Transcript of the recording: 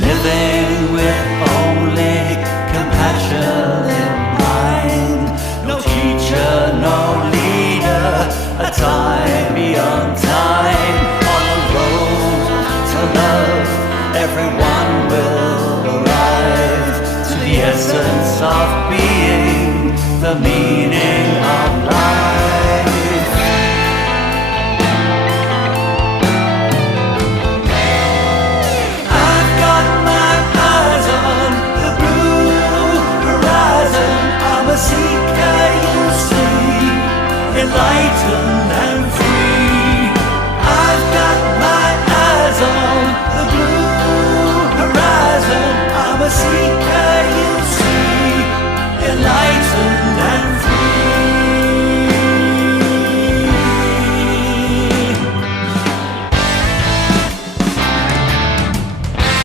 living with only compassion in mind. No teacher, no leader, a time beyond time. On the road to love, everyone will arrive to the essence of being, the meaning